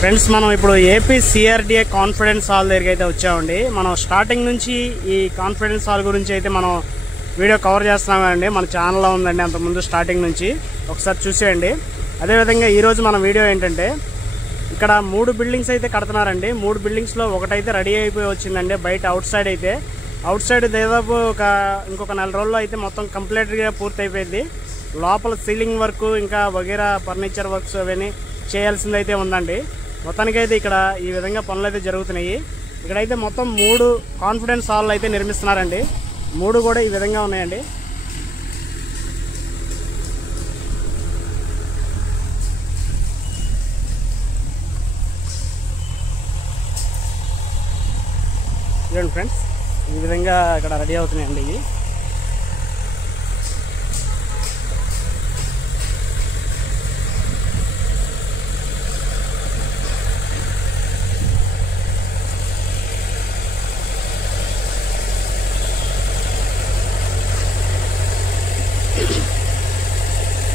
Friends మనం ఇప్పుడు AP CRDA confidence hall దగ్గరికి అయితే వచ్చామండి. మనం స్టార్టింగ్ నుంచి ఈ కాన్ఫిడెన్స్ హాల్ గురించి అయితే మనం వీడియో కవర్ చేస్తున్నామండి. మన ఛానల్లో ఉందండి అంతకుముందు స్టార్టింగ్ నుంచి, ఒకసారి చూసేయండి. అదేవిధంగా ఈరోజు మన వీడియో ఏంటంటే, ఇక్కడ 3 బిల్డింగ్స్ అయితే కడుతున్నారండి. 3 బిల్డింగ్స్లో ఒకటైతే రెడీ అయిపోయి వచ్చిందండి. బయట అవుట్ సైడ్ అయితే, అవుట్ సైడ్ దాదాపు ఇంకొక 4 రోజుల్లో అయితే మొత్తం కంప్లీట్గా పూర్తి అయిపోయింది. లోపల సీలింగ్ వర్క్ ఇంకా వగేరా ఫర్నిచర్ వర్క్స్ అవన్నీ చేయాల్సిందైతే ఉందండి. మొత్తానికైతే ఇక్కడ ఈ విధంగా పనులు అయితే జరుగుతున్నాయి. ఇక్కడైతే మొత్తం 3 కాన్ఫిడెన్స్ హాల్ అయితే నిర్మిస్తున్నారండి. 3 కూడా ఈ విధంగా ఉన్నాయండి. చూడండి ఫ్రెండ్స్, ఈ విధంగా ఇక్కడ రెడీ అవుతున్నాయండి. ఇవి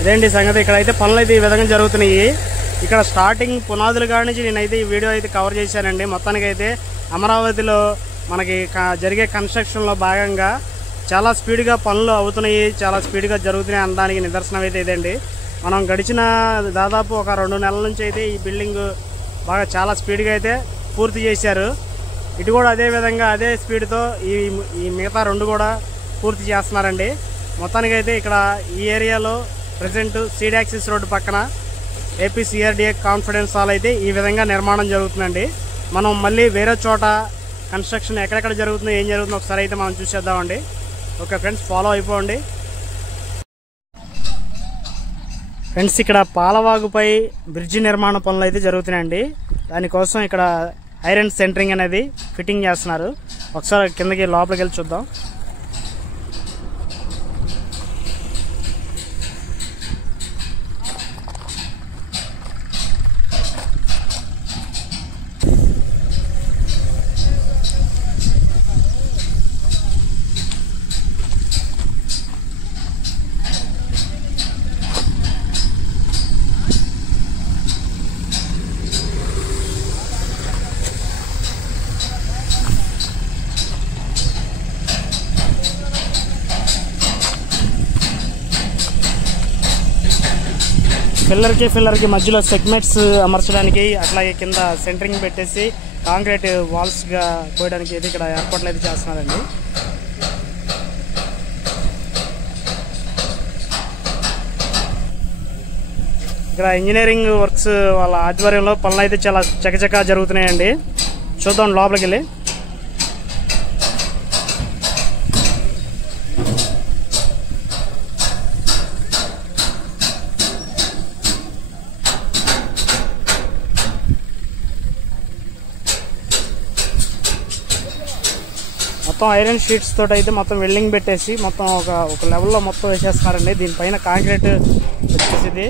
ఇదేంటి సంగతి. ఇక్కడైతే పనులు అయితే ఈ విధంగా జరుగుతున్నాయి. ఇక్కడ స్టార్టింగ్ పునాదులు కాడి నుంచి నేనైతే ఈ వీడియో అయితే కవర్ చేశానండి. మొత్తానికైతే అమరావతిలో మనకి జరిగే కన్స్ట్రక్షన్లో భాగంగా చాలా స్పీడ్గా పనులు అవుతున్నాయి, చాలా స్పీడ్గా జరుగుతున్నాయి అనడానికి నిదర్శనం అయితే ఇదండి. మనం గడిచిన దాదాపు ఒక 2 నెలల నుంచి అయితే ఈ బిల్డింగ్ బాగా చాలా స్పీడ్గా అయితే పూర్తి చేశారు. ఇటు కూడా అదే విధంగా అదే స్పీడ్తో ఈ మిగతా 2 కూడా పూర్తి చేస్తున్నారండి. మొత్తానికైతే ఇక్కడ ఈ ఏరియాలో ప్రజెంట్ సీడ్ యాక్సిస్ రోడ్డు పక్కన ఏపీ సిఆర్డిఏ కాన్ఫిడెన్స్ హాల్ అయితే ఈ విధంగా నిర్మాణం జరుగుతుందండి. మనం మళ్ళీ వేరే చోట కన్స్ట్రక్షన్ ఎక్కడెక్కడ జరుగుతుందో ఏం జరుగుతుందో ఒకసారి అయితే మనం చూసేద్దామండి. ఓకే ఫ్రెండ్స్, ఫాలో అయిపోండి. ఫ్రెండ్స్, ఇక్కడ పాలవాగుపై బ్రిడ్జి నిర్మాణ పనులు అయితే జరుగుతున్నాయండి. దానికోసం ఇక్కడ ఐరన్ సెంటరింగ్ అనేది ఫిట్టింగ్ చేస్తున్నారు. ఒకసారి కిందకి లోపలికి వెళ్ళి చూద్దాం. ఫిల్లర్కి మధ్యలో సెగ్మెంట్స్ అమర్చడానికి, అట్లాగే కింద సెంటరింగ్ పెట్టేసి కాంక్రీట్ వాల్స్గా పోయడానికి అయితే ఇక్కడ ఏర్పాట్లు అయితే చేస్తున్నారండి. ఇక్కడ ఇంజనీరింగ్ వర్క్స్ వాళ్ళ ఆధ్వర్యంలో పనులు అయితే చాలా చకచకా జరుగుతున్నాయండి. చూద్దాం లోపలికి వెళ్ళి. మొత్తం ఐరన్ షీట్స్ తోటి అయితే మొత్తం వెల్డింగ్ పెట్టేసి మొత్తం ఒక లెవెల్లో మొత్తం వేసేస్తున్నారండి. దీనిపైన కాంక్రీట్ వచ్చేసింది.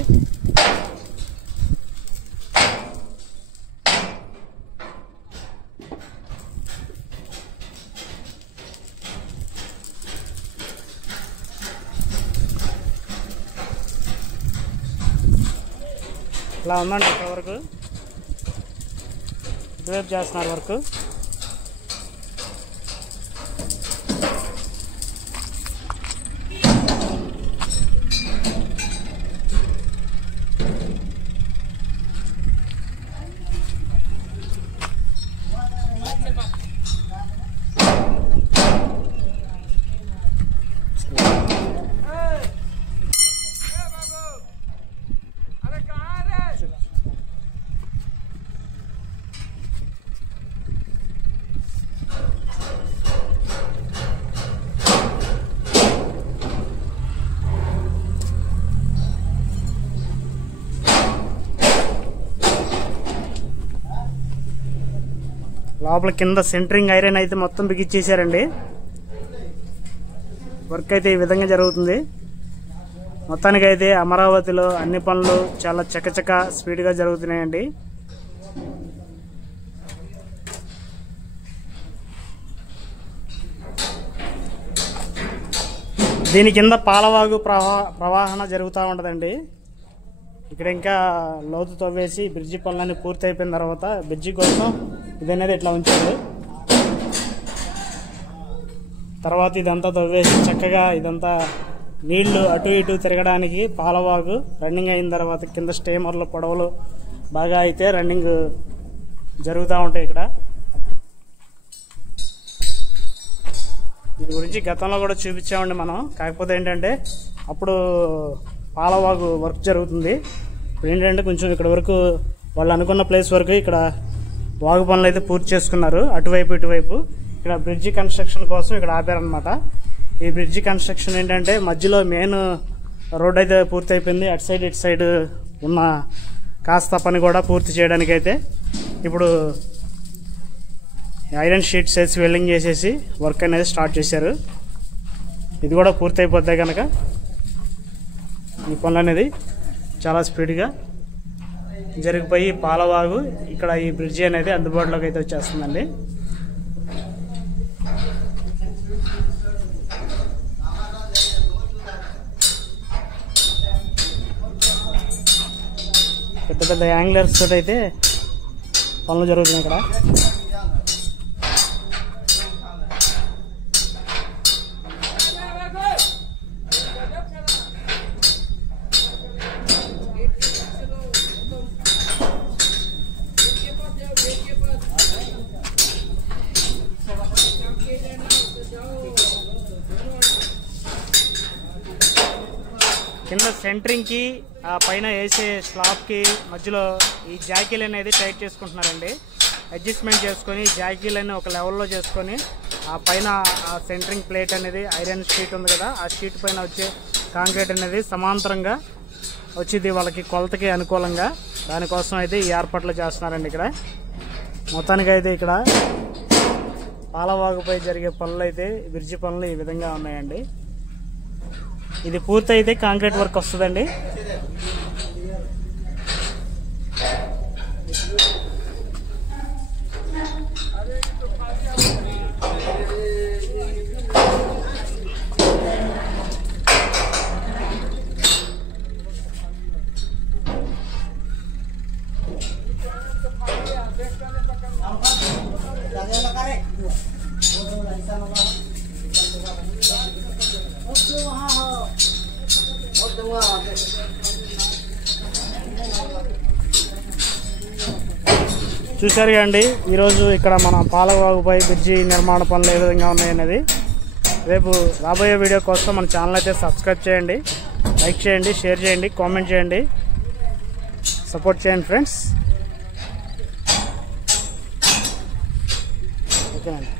ఇలా ఉందండి ఇక్కడ వరకు. ఇటువైపు చేస్తున్నారు వర్క్. లోపల కింద సెంటరింగ్ ఐరన్ అయితే మొత్తం బిగించేశారండి. వర్క్ అయితే ఈ విధంగా జరుగుతుంది. మొత్తానికైతే అమరావతిలో అన్ని పనులు చాలా చకచక స్పీడ్గా జరుగుతున్నాయండి. దీని కింద పాలవాగు ప్రవాహన జరుగుతూ ఉంటుందండి. ఇక్కడ ఇంకా లోతు తవ్వేసి బ్రిడ్జి పనులన్నీ పూర్తి అయిపోయిన తర్వాత బ్రిడ్జి కోసం ఇదనేది ఇట్లా ఉంచారు. తర్వాత ఇదంతా తవ్వేసి చక్కగా ఇదంతా నీళ్లు అటు ఇటు తిరగడానికి పాలవాగు రన్నింగ్ అయిన తర్వాత కింద స్టేమర్లు పొడవలు బాగా అయితే రన్నింగ్ జరుగుతూ ఉంటాయి. ఇక్కడ దీని గురించి గతంలో కూడా చూపించామండి మనం. కాకపోతే ఏంటంటే అప్పుడు పాలవాగు వర్క్ జరుగుతుంది. ఇప్పుడు ఏంటంటే కొంచెం ఇక్కడ వరకు వాళ్ళు అనుకున్న ప్లేస్ వరకు ఇక్కడ వాగు పనులు అయితే పూర్తి చేసుకున్నారు. అటువైపు ఇటువైపు ఇక్కడ బ్రిడ్జి కన్స్ట్రక్షన్ కోసం ఇక్కడ ఆపారనమాట. ఈ బ్రిడ్జి కన్స్ట్రక్షన్ ఏంటంటే మధ్యలో మెయిన్ రోడ్ అయితే పూర్తి అయిపోయింది. అటు సైడ్ ఇటు సైడ్ ఉన్న కాస్త పని కూడా పూర్తి చేయడానికి అయితే ఇప్పుడు ఐరన్ షీట్స్ వేసి వెల్డింగ్ చేసేసి వర్క్ అనేది స్టార్ట్ చేశారు. ఇది కూడా పూర్తి అయిపోతే కనుక ఈ పనులు అనేది చాలా స్పీడ్గా జరిగిపోయి పాలవాగు ఇక్కడ ఈ బ్రిడ్జి అనేది అందుబాటులోకి అయితే వచ్చేస్తుందండి. పెద్ద పెద్ద యాంగ్లర్స్ తోటి అయితే పనులు జరుగుతున్నాయి ఇక్కడ. కింద సెంటరింగ్కి ఆ పైన వేసే స్లాబ్కి మధ్యలో ఈ జాకీలు అనేది టైట్ చేసుకుంటున్నారండి. అడ్జస్ట్మెంట్ చేసుకొని జాకీలని ఒక లెవెల్లో చేసుకొని ఆ పైన ఆ సెంటరింగ్ ప్లేట్ అనేది ఐరన్ షీట్ ఉంది కదా, ఆ షీట్ పైన వచ్చే కాంక్రీట్ అనేది సమాంతరంగా వచ్చింది వాళ్ళకి కొలతకి అనుకూలంగా. దానికోసం అయితే ఈ ఏర్పాట్లు చేస్తున్నారండి. ఇక్కడ మొత్తానికి అయితే ఇక్కడ పాలవాగుపై జరిగే పనులు అయితే బ్రిడ్జి పనులు ఈ విధంగా ఉన్నాయండి. ఇది పూర్తయితే కాంక్రీట్ వర్క్ వస్తుందండి. చూశారు కదండి ఈరోజు ఇక్కడ మన పాలవాగుపై బ్రిడ్జి నిర్మాణ పనులు ఏ విధంగా ఉన్నాయనేది. రేపు రాబోయే వీడియో కోసం మన ఛానల్ అయితే సబ్స్క్రైబ్ చేయండి, లైక్ చేయండి, షేర్ చేయండి, కామెంట్ చేయండి, సపోర్ట్ చేయండి ఫ్రెండ్స్. ఓకేనండి.